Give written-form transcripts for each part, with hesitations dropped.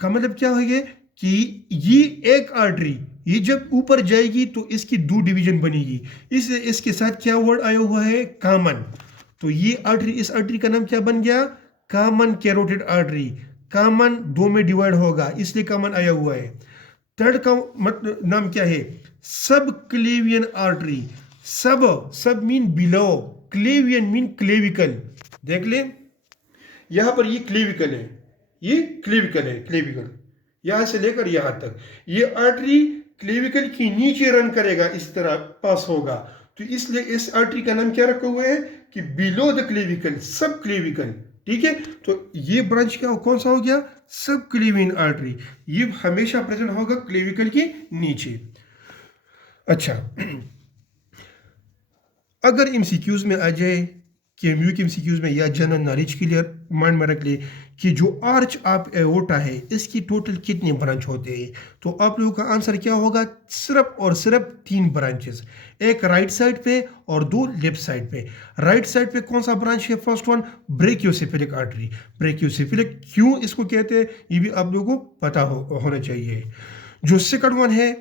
का मतलब क्या हो गया कि ये एक आर्टरी, ये जब ऊपर जाएगी तो इसकी दो डिवीजन बनेगी, इसके साथ क्या वर्ड आया हुआ है, कॉमन। तो ये आर्टरी, इस आर्टरी का नाम क्या बन गया, कॉमन कैरोटिड आर्टरी। कॉमन दो में डिवाइड होगा इसलिए कॉमन आया हुआ है। थर्ड का मतलब नाम क्या है, सब क्लेवियन आर्टरी। सब मीन बिलो, क्लेवियन मीन क्लेविकल। देख ले यहां पर ये क्लेविकल है, ये क्लेविकल है, क्लेविकल यहां से लेकर यहां तक, ये आर्टरी क्लेविकल की नीचे रन करेगा, इस तरह पास होगा। तो इसलिए इस आर्टरी का नाम क्या रखा हुआ है कि बिलो द क्लेविकल, सब क्लेविकल। ठीक है, तो ये ब्रांच क्या कौन सा हो गया, सब क्लेवियन आर्टरी। ये हमेशा प्रेजेंट होगा क्लेविकल के नीचे। अच्छा, अगर एमसीक्यूज में आ जाए, केएमयू के एमसीक्यूज में या जनरल नॉलेज के लिए माइंड में रख ले कि जो आर्च ऑफ एओर्टा है इसकी टोटल कितने ब्रांच होते हैं, तो आप लोगों का आंसर क्या होगा, सिर्फ और सिर्फ 3 ब्रांचेस, एक राइट साइड पे और 2 लेफ्ट साइड पे। राइट साइड पे कौन सा ब्रांच है, first one brachiocephalic artery. Brachiocephalic क्यों इसको कहते हैं ये भी आप लोगों को पता होना चाहिए। जो सेकंड वन है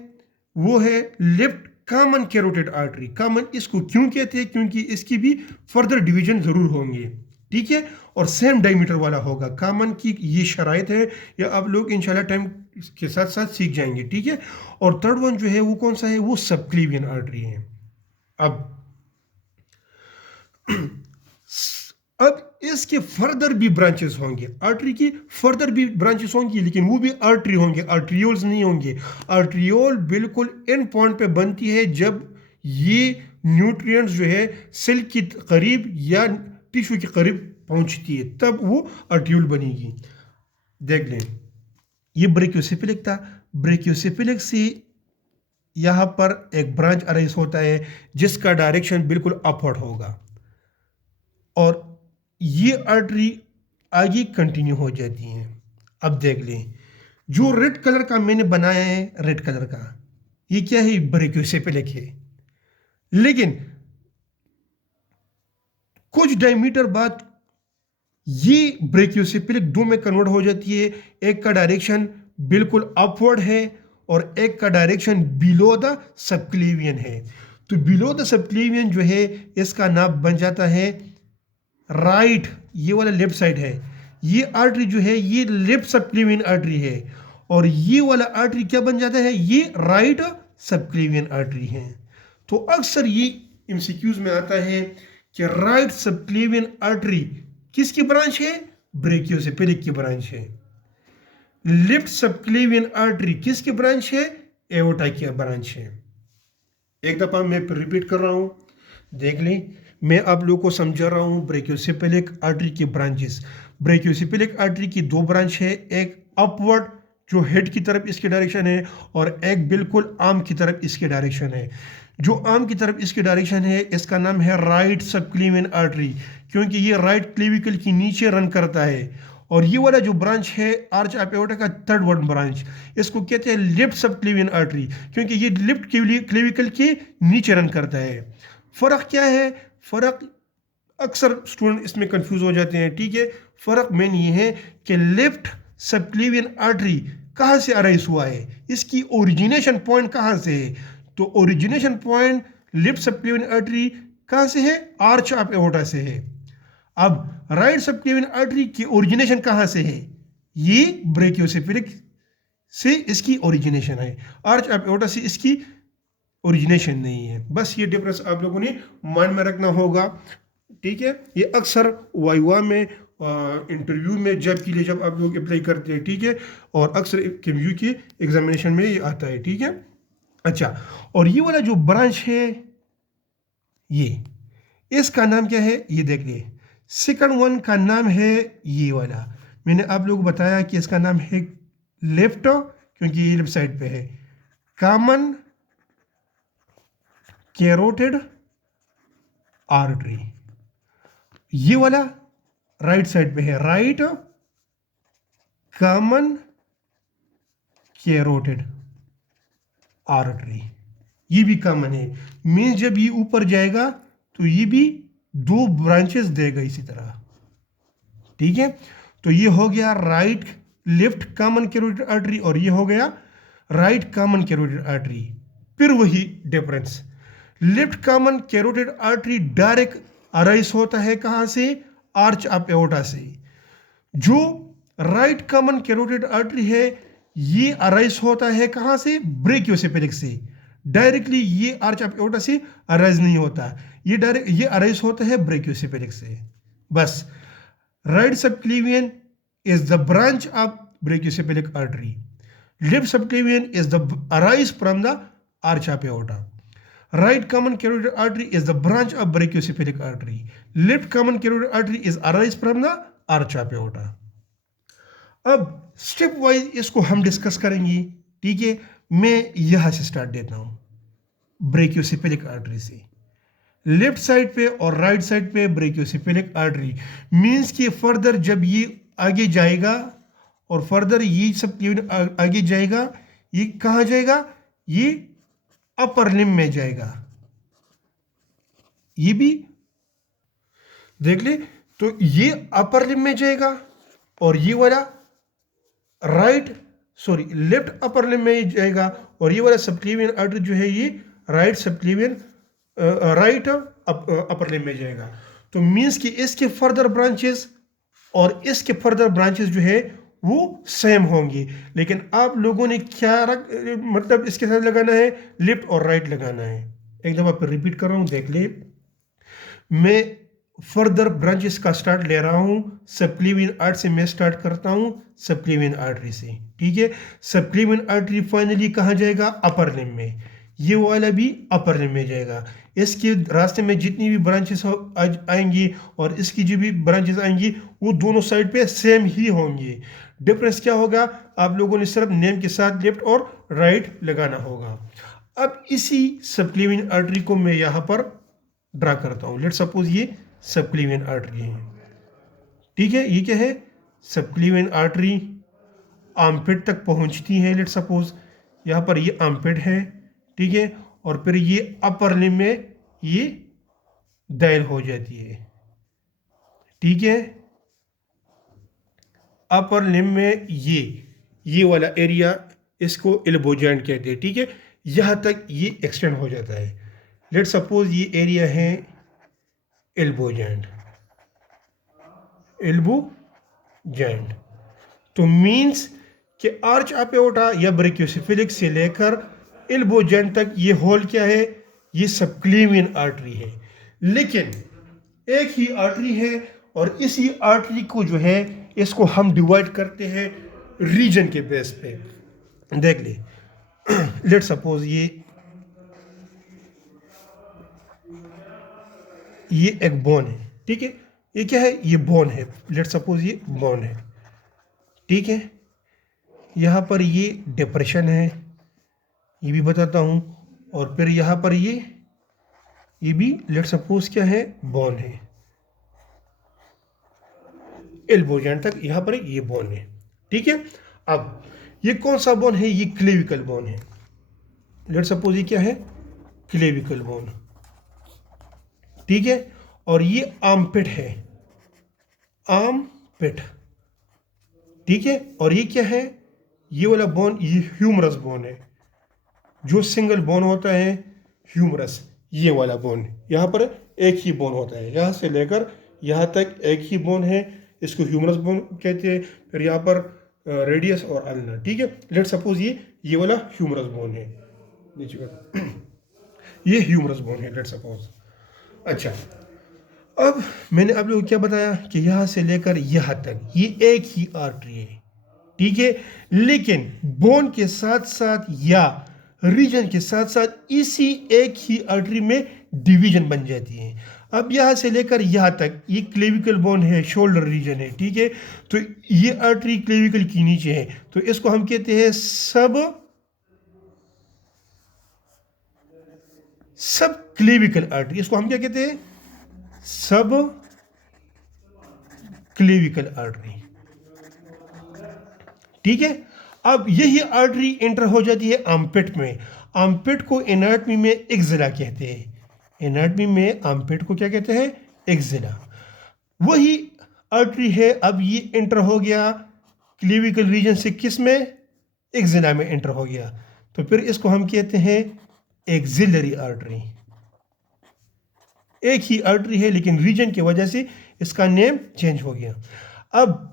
वो है left common carotid artery. Common इसको क्यों कहते हैं, क्योंकि इसकी भी फर्दर डिवीजन जरूर होंगे। ठीक है, और सेम डायमीटर वाला होगा। कॉमन की ये शराइत है, या आप लोग इंशाल्लाह टाइम के साथ साथ सीख जाएंगे। ठीक है, और थर्ड वन जो है वो कौन सा है, वो सबक्लेवियन आर्टरी है। अब इसके फर्दर भी ब्रांचेस होंगे, आर्टरी की फर्दर भी ब्रांचेस होंगी, लेकिन वो भी आर्टरी होंगे, आर्ट्रियोल्स नहीं होंगे। आर्ट्रियोल बिल्कुल एंड पॉइंट पे बनती है जब ये न्यूट्रिएंट्स जो है सेल के करीब या टिश्यू के करीब पहुंचती है, तब वो आर्ट्रियोल बनेगी। देख लें, ये ब्रेकियोसेफेलिक था, ब्रेकियोसेफेलिक से यहाँ पर एक ब्रांच अराइज होता है जिसका डायरेक्शन बिल्कुल अपवर्ड होगा, और ये आर्टरी आगे कंटिन्यू हो जाती हैं। अब देख लें, जो रेड कलर का मैंने बनाया है, रेड कलर का ये क्या है, ब्रेकियोसेफेलिक है, लेकिन कुछ डायमीटर बाद ये ब्रेकियोसेफेलिक 2 में कन्वर्ट हो जाती है। एक का डायरेक्शन बिल्कुल अपवर्ड है और एक का डायरेक्शन बिलो द सबक्लेवियन है। तो बिलो द सबक्लेवियन जो है इसका नाम बन जाता है राइट, ये वाला लेफ्ट साइड है। ये आर्टरी जो है ये लेफ्ट सबक्लेवियन आर्टरी है, और ये वाला आर्टरी क्या बन जाता है, ये राइट सबक्लेवियन आर्टरी है। तो अक्सर ये एमसीक्यूज में आता है कि राइट सबक्लेवियन आर्टरी किसकी ब्रांच है, ब्रेकियोसेफेलिक की ब्रांच है। लेफ्ट सबक्लेवियन आर्टरी किसकी ब्रांच है, एओर्टा की ब्रांच है। एक दफा मैं रिपीट कर रहा हूं, देख लें, मैं आप लोगों को समझा रहा हूँ ब्रेकियोसेफेलिक आर्टरी की ब्रांचेस। ब्रेकियोसेफेलिक आर्टरी की 2 ब्रांच है, एक अपवर्ड जो हेड की तरफ इसके डायरेक्शन है, और एक बिल्कुल आर्म की तरफ इसके डायरेक्शन है। जो आर्म की तरफ इसके डायरेक्शन है इसका नाम है राइट सबक्लेवियन आर्टरी, क्योंकि ये राइट क्लेविकल के नीचे रन करता है। और ये वाला जो ब्रांच है आर्च ऑफ एओर्टा का थर्ड वन ब्रांच, इसको कहते हैं लेफ्ट सबक्लेवियन आर्टरी, क्योंकि ये लेफ्ट क्लेविकल के नीचे रन करता है। फर्क क्या है, फर्क अक्सर स्टूडेंट इसमें कंफ्यूज हो जाते हैं। ठीक है, फर्क मेन ये है कि लेफ्ट सबक्लेवियन आर्टरी कहाँ से अराइज हुआ है, इसकी ओरिजिनेशन पॉइंट कहाँ से है। तो origination point left subclavian artery कहाँ से है, आर्च ऑफ एओर्टा से है। अब राइट सबक्लेवियन आर्टरी की ओरिजिनेशन कहाँ से है, ये ब्रेकियोसेफेलिक से इसकी ओरिजिनेशन है, आर्च ऑफ एओर्टा से इसकी ओरिजिनेशन नहीं है। बस ये डिफरेंस आप लोगों ने माइंड में रखना होगा। ठीक है, ये अक्सर वाइवा में, इंटरव्यू में जब के लिए जब आप लोग अप्लाई करते हैं, ठीक है, और अक्सर केएमयू की एग्जामिनेशन में ये आता है। ठीक है, अच्छा, और ये वाला जो ब्रांच है ये, इसका नाम क्या है, ये देख लिए, सेकंड वन का नाम है ये वाला, मैंने आप लोगों को बताया कि इसका नाम है लेफ्ट, क्योंकि ये लेफ्ट साइड पे है, कॉमन कैरोटिड आर्टरी। ये वाला राइट साइड पे है, राइट कॉमन कैरोटिड आर्टरी, ये भी कॉमन है। मीन जब ये ऊपर जाएगा तो ये भी 2 ब्रांचेस देगा इसी तरह। ठीक है, तो ये हो गया right left common carotid artery और ये हो गया राइट कॉमन कैरोटिड आर्टरी। फिर वही difference, left common carotid artery direct arise होता है कहाँ से, आर्च ऑफ एओर्टा से। जो राइट कॉमन कैरोटिड आर्टरी है ये अराइज होता है कहाँ से, ब्रेकियोसेफेलिक से। डायरेक्टली ये आर्च ऑफ एओर्टा से अराइज नहीं होता, ये अराइज होता है ब्रेकियोसेफेलिक से। बस right subclavian is the branch of brachiocephalic artery. Left subclavian is the arise from the arch of aorta. Right common carotid artery is the branch of brachiocephalic artery. Left common carotid artery is arise from the arch of aorta. अब step wise इसको हम discuss करेंगे, ठीक है। मैं यहां से start देता हूं ब्रेकियोसेफेलिक आर्टरी से। लेफ्ट साइड पे और राइट साइड पे ब्रेकियोसेफेलिक आर्टरी मींस कि फर्दर जब ये आगे जाएगा और फर्दर ये सब आगे जाएगा, ये कहाँ जाएगा, ये अपर लिम्ब में जाएगा। ये भी देख ले, तो ये अपर लिम्ब में जाएगा और ये वाला लेफ्ट अपर लिम्ब में जाएगा और ये वाला सबक्लेवियन आर्टरी जो है ये right subclavian right upper limb में जाएगा। तो मींस कि इसके फर्दर ब्रांचेस और इसके फर्दर ब्रांचेस जो है वो सेम होंगी, लेकिन आप लोगों ने क्या मतलब इसके साथ लगाना है, लेफ्ट और राइट लगाना है। एक दफ़ा फिर रिपीट कर रहा हूँ, देख ले। मैं फर्दर ब्रांचेस का स्टार्ट ले रहा हूँ, सबक्लेवियन आर्टरी से मैं स्टार्ट करता हूँ, सबक्लेवियन आर्टरी से, ठीक है। सबक्लेवियन आर्टरी फाइनली कहाँ जाएगा, अपर लिम्ब में। ये वाला भी अपर लिम्ब में जाएगा। इसके रास्ते में जितनी भी ब्रांचेस आएंगी और इसकी जो भी ब्रांचेस आएंगी वो दोनों साइड पे सेम ही होंगी। डिफरेंस क्या होगा, आप लोगों ने सिर्फ नेम के साथ लेफ्ट और राइट लगाना होगा। अब इसी सबक्लेवियन आर्टरी को मैं यहाँ पर ड्रा करता हूँ। लेट सपोज ये सबक्लेवियन आर्टरी है, ठीक है। ये क्या है, सबक्लेवियन आर्टरी आर्मपिट तक पहुँचती है। लेट सपोज यहाँ पर ये आर्मपिट है, ठीक है, और फिर ये अपर लिम्ब में ये दायर हो जाती है, ठीक है। अपर लिम्ब में ये वाला एरिया इसको एल्बो जॉइंट कहते हैं, ठीक है। यहाँ तक ये एक्सटेंड हो जाता है। लेट सपोज ये एरिया है एल्बो जॉइंट, तो मीन्स कि आर्च ऑफ एओर्टा या ब्रेकियोसेफेलिक से लेकर एल्बो जॉइंट तक ये होल क्या है, ये सबक्लेवियन आर्टरी है। लेकिन एक ही आर्टरी है और इसी आर्टरी को जो है इसको हम डिवाइड करते हैं रीजन के बेस पे। देख ले, लेट सपोज ये एक बोन है, ठीक है। ये क्या है, ये बोन है। लेट सपोज ये बोन है, ठीक है। यहाँ पर ये डिप्रेशन है, ये भी बताता हूँ। और फिर यहाँ पर ये भी लेट सपोज क्या है, बोन है। एल्बो जॉइंट तक यहाँ पर ये बोन है, ठीक है। अब ये कौन सा बोन है, ये क्लेविकल बोन है। लेट सपोज ये क्या है, क्लेविकल बोन, ठीक है। और ये आर्मपिट है, आर्मपिट, ठीक है। और ये क्या है, ये वाला बोन ये ह्यूमरस बोन है। जो सिंगल बोन होता है ह्यूमरस, ये वाला बोन, यहाँ पर एक ही बोन होता है, यहाँ से लेकर यहाँ तक एक ही बोन है, इसको ह्यूमरस बोन कहते हैं। फिर यहाँ पर रेडियस और अल्ना, ठीक है। लेट सपोज ये वाला ह्यूमरस बोन है, नीचे का ये ह्यूमरस बोन है, लेट सपोज। अच्छा, अब मैंने आप लोगों को क्या बताया कि यहाँ से लेकर यहाँ तक ये एक ही आर्टरी है, ठीक है। लेकिन बोन के साथ साथ या रीजन के साथ साथ इसी एक ही आर्टरी में डिवीजन बन जाती है। अब यहाँ से लेकर यहाँ तक ये क्लेविकल बोन है, शोल्डर रीजन है, ठीक है। तो ये आर्टरी क्लेविकल के नीचे है, तो इसको हम कहते हैं सब क्लेविकल आर्टरी। इसको हम क्या कहते हैं, सब क्लेविकल आर्टरी, ठीक है। अब यही आर्टरी एंटर हो जाती है आर्मपिट में। आर्मपिट को एनाटॉमी में एक्जिला कहते हैं। एनाटॉमी में आर्मपिट को क्या कहते हैं, एक्जिला। वही आर्टरी है। अब ये एंटर हो गया क्लेविकल रीजन से किस में, एक्सिला में एंटर हो गया, तो फिर इसको हम कहते हैं एक्सिलरी आर्टरी। एक ही आर्टरी है लेकिन रीजन की वजह से इसका नेम चेंज हो गया। अब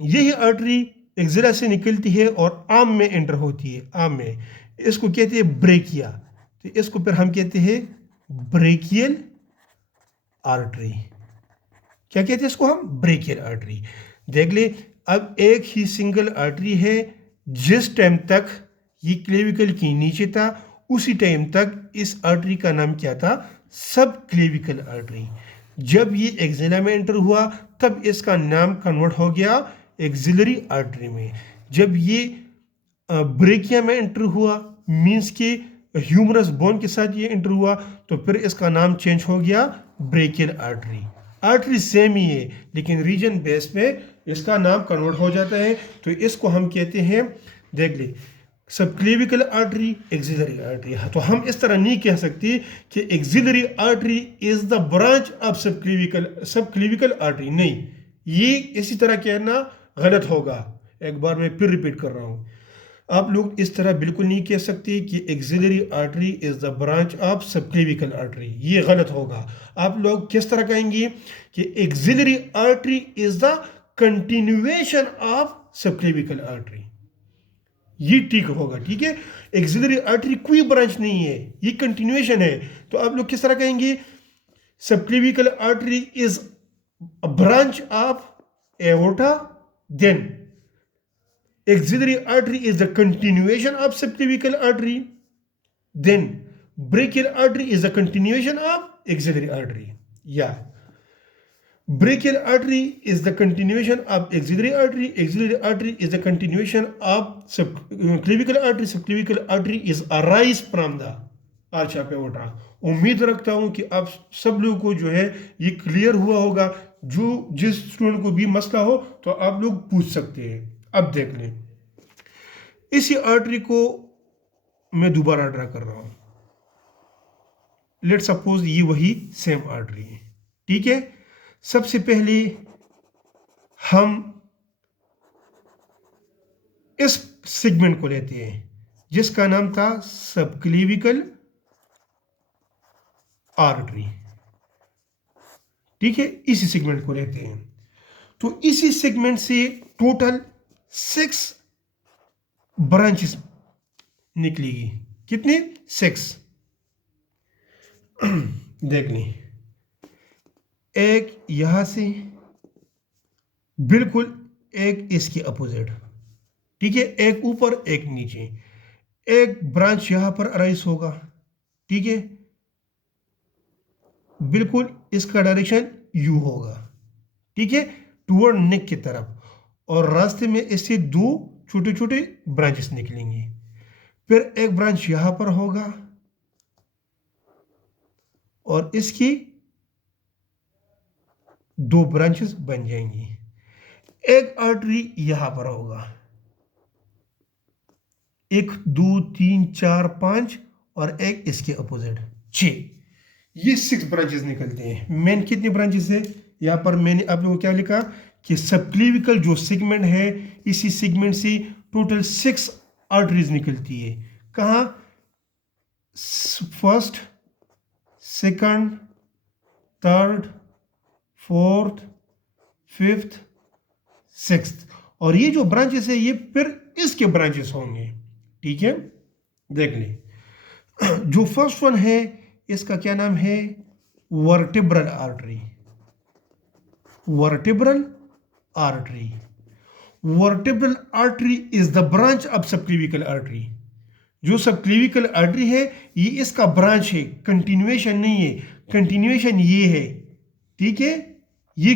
यही आर्टरी एक्सिला से निकलती है और आर्म में एंटर होती है, आर्म में, इसको कहते हैं ब्रेकिया, तो इसको फिर हम कहते हैं ब्रेकियल आर्टरी। क्या कहते हैं इसको हम, ब्रेकियल आर्टरी। देख ले, अब एक ही सिंगल आर्टरी है, जिस टाइम तक ये क्लेविकल के नीचे था उसी टाइम तक इस आर्टरी का नाम क्या था, सब क्लेविकल आर्टरी। जब ये एक्सिला में एंटर हुआ तब इसका नाम कन्वर्ट हो गया एक्सिलरी आर्टरी में। जब ये ब्रेकिया में एंटर हुआ, मींस के ह्यूमरस बोन के साथ ये एंटर हुआ, तो फिर इसका नाम चेंज हो गया ब्रेकियल आर्टरी। आर्टरी सेम ही है लेकिन रीजन बेस पे इसका नाम कन्वर्ट हो जाता है, तो इसको हम कहते हैं, देख ले, सबक्लेविकल आर्टरी, एक्सिलरी आर्टरी। तो हम इस तरह नहीं कह सकते कि axillary artery is the branch of subclavian artery, नहीं, ये इसी तरह कहना गलत होगा। एक बार मैं फिर रिपीट कर रहा हूँ, आप लोग इस तरह बिल्कुल नहीं कह सकते कि axillary artery is the branch of subclavian artery, ये गलत होगा। आप लोग किस तरह कहेंगे कि axillary artery is the continuation of subclavian artery, ये ठीक होगा। ठीक है, एक्सिलरी आर्टरी कोई ब्रांच नहीं है, ये कंटिन्यूएशन है। तो आप लोग किस तरह कहेंगे, subclavian artery is a branch of aorta, then axillary artery is the continuation of subclavical artery, then brachial artery is the continuation of axillary artery. Yeah, brachial artery is the continuation of axillary artery is the continuation of subclavical artery is arise from the arch of aorta. उम्मीद रखता हूं कि आप सब लोगों को जो है ये क्लियर हुआ होगा। जो जिस स्टूडेंट को भी मसला हो तो आप लोग पूछ सकते हैं। अब देख लें, इसी आर्टरी को मैं दोबारा ड्रा कर रहा हूं। लेट सपोज ये वही सेम आर्टरी है, ठीक है। सबसे पहले हम इस सेगमेंट को लेते हैं जिसका नाम था सबक्लेविकल आर्टरी, ठीक है। इसी सेगमेंट को लेते हैं, तो इसी सेगमेंट से टोटल 6 ब्रांचेस निकलेगी। कितने? 6। देख लें, एक यहां से बिल्कुल, एक इसके अपोजिट, ठीक है, एक ऊपर एक नीचे। एक ब्रांच यहां पर अराइज होगा, ठीक है, बिल्कुल इसका डायरेक्शन यू होगा, ठीक है, टुवर्ड नेक की तरफ, और रास्ते में इससे 2 छोटे छोटे ब्रांचेस निकलेंगी। फिर एक ब्रांच यहां पर होगा और इसकी 2 ब्रांचेस बन जाएंगी। एक आर्टरी यहां पर होगा, 1 2 3 4 5, और एक इसके अपोजिट 6। ये 6 ब्रांचेस निकलते हैं। मेन कितनी ब्रांचेस है? यहां पर मैंने आप लोगों को क्या लिखा कि सबक्लेविकल जो सेगमेंट है, इसी सेगमेंट से टोटल 6 आर्टरीज निकलती है। कहाँ? First, second, third, fourth, fifth, sixth, और ये जो ब्रांचेस है ये फिर इसके ब्रांचेस होंगे, ठीक है। देख ले, जो फर्स्ट वन है इसका क्या नाम है? Vertebral artery. Vertebral artery, vertebral artery is the branch of subclavian artery. जो सबक्लेविकल आर्टरी है ये इसका ब्रांच है, कंटिन्यूएशन नहीं है। कंटिन्यूएशन ये है, ठीक है, ये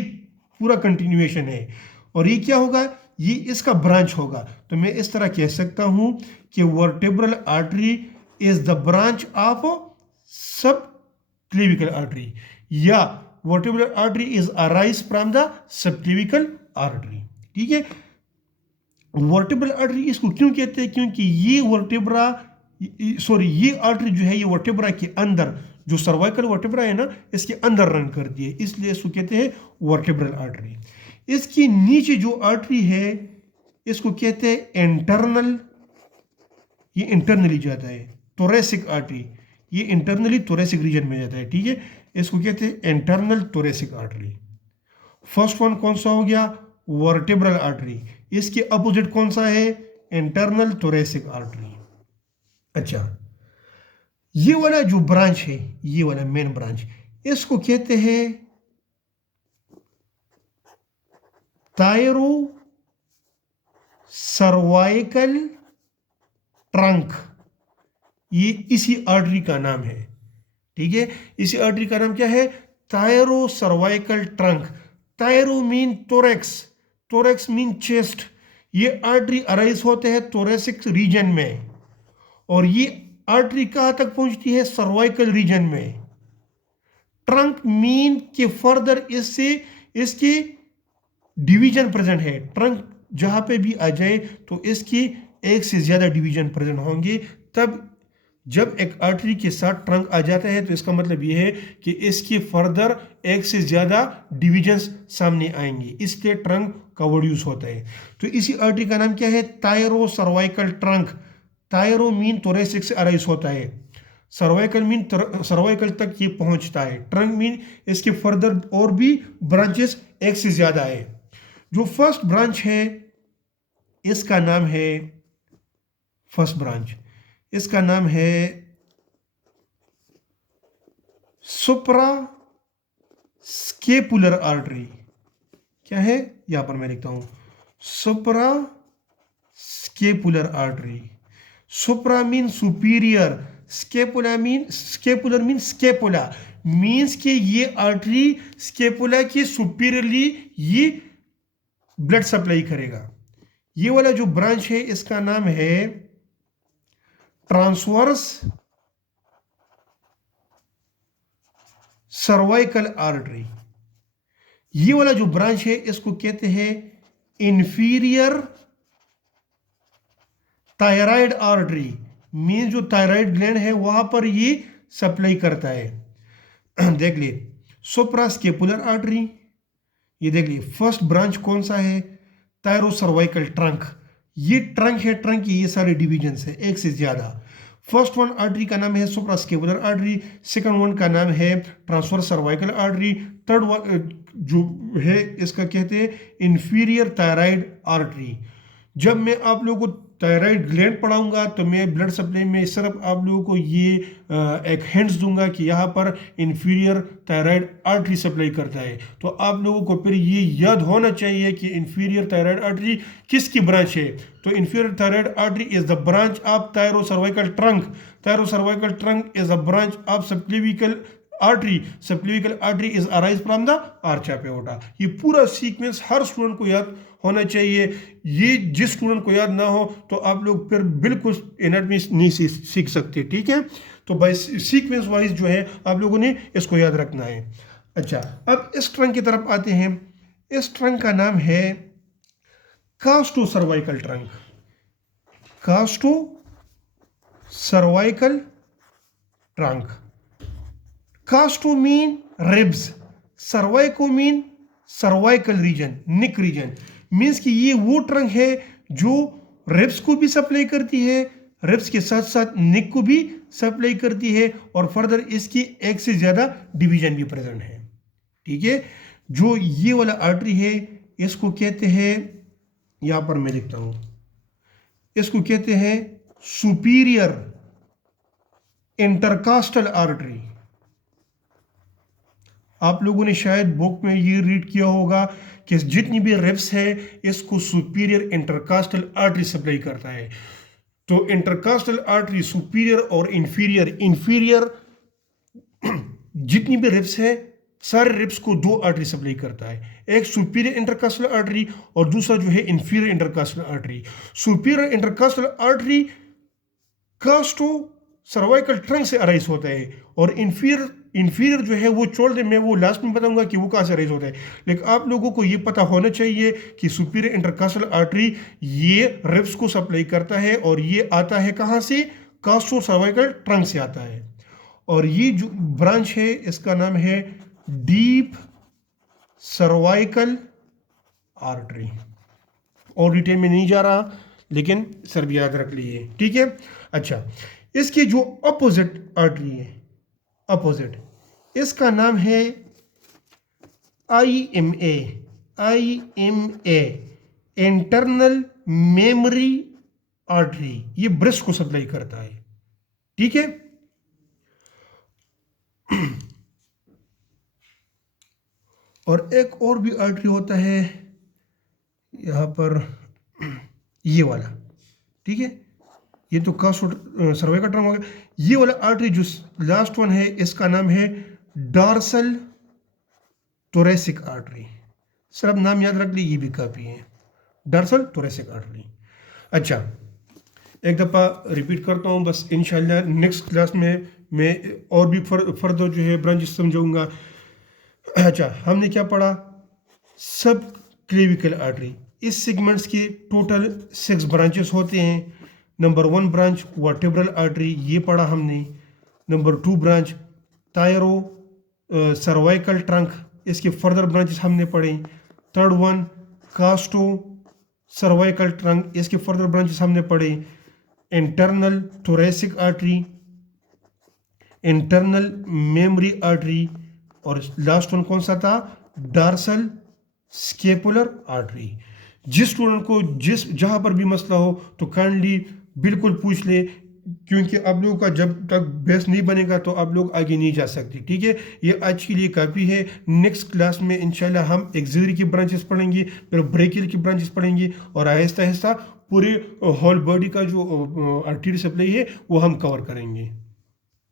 पूरा कंटिन्यूएशन है, और ये क्या होगा? ये इसका ब्रांच होगा। तो मैं इस तरह कह सकता हूं कि vertebral artery is the branch of subclavian artery, या vertebral artery is arise from the subclavian artery, ठीक है। वर्टिब्रल आर्टरी इसको क्यों कहते हैं? क्योंकि ये वर्टिब्रा, सॉरी, ये आर्टरी जो है ये वर्टिब्रा के अंदर, जो सर्वाइकल वर्टिब्रा है ना, इसके अंदर रन करती है, इसलिए इसको कहते हैं वर्टिब्रल आर्टरी। इसके नीचे जो आर्टरी है इसको कहते हैं इंटरनल, ये इंटरनली जाता है। थोरेसिक आर्टरी, ये इंटरनली थोरेसिक रीजन में जाता है, ठीक है। इसको कहते हैं internal thoracic artery. First one कौन सा हो गया? Vertebral artery. इसके अपोजिट कौन सा है? Internal thoracic artery. अच्छा, ये वाला जो ब्रांच है, ये वाला मेन ब्रांच, इसको कहते हैं थायरो सर्वाइकल ट्रंक। ये इसी आर्टरी का नाम है, ठीक है। इसी आर्टरी का नाम क्या है? Thyro cervical trunk. Thyro mean thorax, thorax mean chest. ये आर्टरी अराइज होते हैं थोरेसिक रीजन में, और ये आर्टरी कहां तक पहुंचती है? सर्वाइकल रीजन में। ट्रंक मीन के फर्दर इससे इसकी डिवीजन प्रेजेंट है। ट्रंक जहां पे भी आ जाए तो इसकी एक से ज्यादा डिवीजन प्रेजेंट होंगे। तब जब एक आर्टरी के साथ ट्रंक आ जाता है तो इसका मतलब यह है कि इसके फर्दर एक से ज्यादा डिविजन्स सामने आएंगे, इसलिए ट्रंक का वर्ड यूज होता है। तो इसी आर्टरी का नाम क्या है? Thyro cervical trunk. Thyro mean thoracic से अराइज होता है, सर्वाइकल मीन सर्वाइकल तक ये पहुंचता है, ट्रंक मीन इसके फर्दर और भी ब्रांचेस एक से ज्यादा है। जो फर्स्ट ब्रांच है इसका नाम है, फर्स्ट ब्रांच इसका नाम है सुप्रा स्केपुलर आर्टरी। क्या है? यहां पर मैं लिखता हूं, supra scapular artery. Supra mean superior, scapular mean scapula, means कि ये आर्टरी स्केपुला की सुपीरियरली ये ब्लड सप्लाई करेगा। ये वाला जो ब्रांच है इसका नाम है ट्रांसवर्स सर्वाइकल आर्टरी। ये वाला जो ब्रांच है इसको कहते हैं इंफीरियर थायराइड आर्टरी। मीन जो थायराइड ग्लैंड है वहां पर ये सप्लाई करता है। देख लिए, सुप्रास्केपुलर आर्टरी, ये देख लिए फर्स्ट ब्रांच कौन सा है? Thyro cervical trunk. ये ट्रंक है, ट्रंक की ये सारे डिवीजन है एक से ज्यादा। फर्स्ट वन आर्टरी का नाम है सुप्रास्केपुलर आर्टरी, सेकंड वन का नाम है transverse cervical artery, third one जो है इसका कहते हैं इंफीरियर थायराइड आर्टरी। जब मैं आप लोगों को थायराइड ग्लैंड पढ़ाऊंगा तो मैं ब्लड सप्लाई में सिर्फ आप लोगों को ये एक हिंट्स दूंगा कि यहाँ पर इंफीरियर थायराइड आर्टरी सप्लाई करता है। तो आप लोगों को फिर ये याद होना चाहिए कि इंफीरियर थायराइड आर्टरी किसकी ब्रांच है। तो inferior thyroid artery is the branch of thyro cervical trunk. Thyro cervical trunk is the branch of subclavian artery. Subclavian artery is arise from the arch aorta. ये पूरा sequence हर student को याद होना चाहिए। ये जिस स्टूडेंट को याद ना हो तो आप लोग फिर बिल्कुल एनाटॉमी नहीं सीख सकते, ठीक है। तो बाय सीक्वेंस वाइज जो है आप लोगों ने इसको याद रखना है। अच्छा, अब इस ट्रंक की तरफ आते हैं। इस ट्रंक का नाम है costo cervical trunk. Costo cervical trunk. Costo mean ribs, cervico mean cervical region, neck region. Means कि ये वो ट्रंक है जो रिब्स को भी सप्लाई करती है, रिब्स के साथ साथ निक को भी सप्लाई करती है, और फर्दर इसकी एक से ज्यादा डिवीजन भी प्रेजेंट है, ठीक है। जो ये वाला आर्टरी है इसको कहते हैं, यहां पर मैं लिखता हूं, इसको कहते हैं सुपीरियर इंटरकास्टल आर्टरी। आप लोगों ने शायद बुक में ये रीड किया होगा कि जितनी भी रिब्स है इसको सुपीरियर इंटरकास्टल आर्टरी सप्लाई करता है। तो इंटरकास्टल आर्टरी सुपीरियर और इंफीरियर जितनी भी रिब्स है सारे रिब्स को दो आर्टरी सप्लाई करता है, एक सुपीरियर इंटरकास्टल आर्टरी और दूसरा जो है inferior intercostal artery. Superior intercostal artery costo cervical trunk से अराइज होता है, और इंफीरियर जो है वो छोड़ दे, मैं वो लास्ट में बताऊंगा कि वो कहाँ से अराइज होता है। लेकिन आप लोगों को ये पता होना चाहिए कि सुपीरियर इंटरकास्टल आर्टरी ये रिब्स को सप्लाई करता है, और ये आता है कहाँ से? कास्टो सर्वाइकल ट्रंक से आता है। और ये जो ब्रांच है इसका नाम है डीप सर्वाइकल आर्टरी। और डिटेल में नहीं जा रहा, लेकिन सर भी याद रख लीजिए, ठीक है। अच्छा, इसकी जो अपोजिट आर्टरी है, अपोजिट, इसका नाम है IMA, IMA, internal memory artery. ये ब्रेस्ट को सप्लाई करता है, ठीक है। और एक और भी आर्टरी होता है यहाँ पर, ये वाला, ठीक है। ये तो कास्ट सर्वे का टर्म हो गया। ये वाला आर्टरी जो लास्ट वन है, इसका नाम है डॉर्सल थोरैसिक आर्टरी। सर अब नाम याद रख ली, ये भी काफ़ी है, डॉर्सल थोरैसिक आर्टरी। अच्छा, एक दफ़ा रिपीट करता हूँ बस, इंशाल्लाह नेक्स्ट क्लास में मैं और भी फर्दर जो है ब्रांचेस समझाऊंगा। अच्छा, हमने क्या पढ़ा, सब क्लेविकल आर्टरी। इस सेगमेंट्स के टोटल 6 ब्रांचेस होते हैं। नंबर 1 ब्रांच वर्टेब्रल आर्टरी, ये पढ़ा हमने। Number 2 branch thyro cervical trunk, इसके फर्दर ब्रांचेस हमने पढ़े। थर्ड वन कास्टो सर्वाइकल ट्रंक, इसके फर्दर ब्रांचेस हमने पढ़े। Internal thoracic artery, internal memory artery, और लास्ट वन कौन सा था, डॉर्सल स्केपुलर आर्टरी। जिस स्टूडेंट को जहां पर भी मसला हो तो काइंडली बिल्कुल पूछ ले, क्योंकि आप लोगों का जब तक बेस नहीं बनेगा तो आप लोग आगे नहीं जा सकते, ठीक है। ये आज के लिए काफ़ी है। नेक्स्ट क्लास में इंशाल्लाह हम एक्सिलरी की ब्रांचेस पढ़ेंगे, फिर ब्रेकियल की ब्रांचेस पढ़ेंगे, और आहिस्ता आहिस्ता पूरे होल बॉडी का जो आर्टरी सप्लाई है वो हम कवर करेंगे।